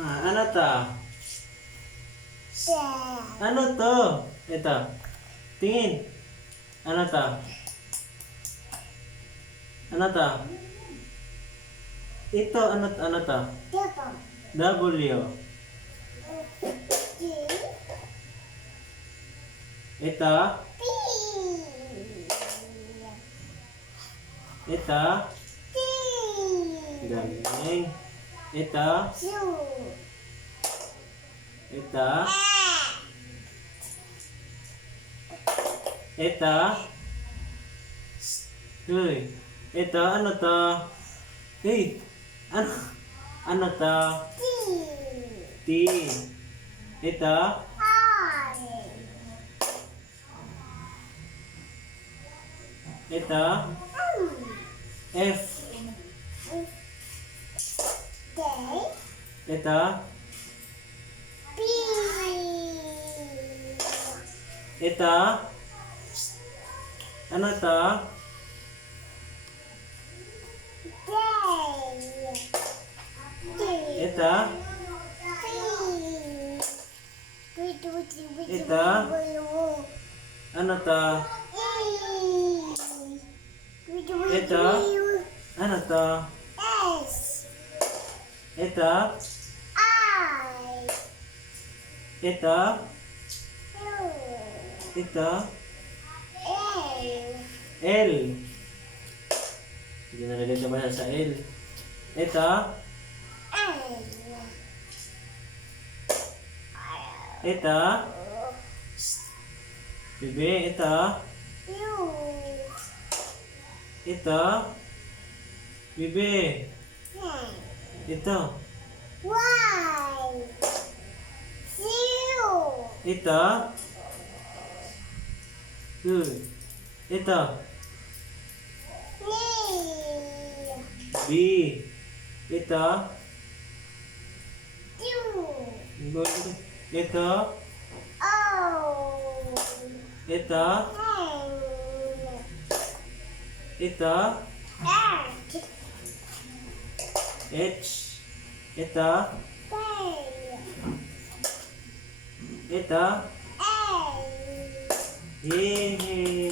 Ano to? Ano to? Ito. Tingin. Ano to? Ano to? Ito, ano to? W. Ito. Ito. Galing. Ito. Ito. Ito. Uy. Ito, ano to? Hey. Ano to? T. Ito. Ito. F. Ito. Ito. Ano to? Ito. Ito. Ano to? Ito. Ano to? Ito. Ito. Ito. L. Hindi na nalito ba sa L? Ito. Ito. Bibi, ito. Ito. Bibi. Ito. Ito. Ito. B. Ito. Ito. Ito. Ito. H. Ito. Ito. Yay!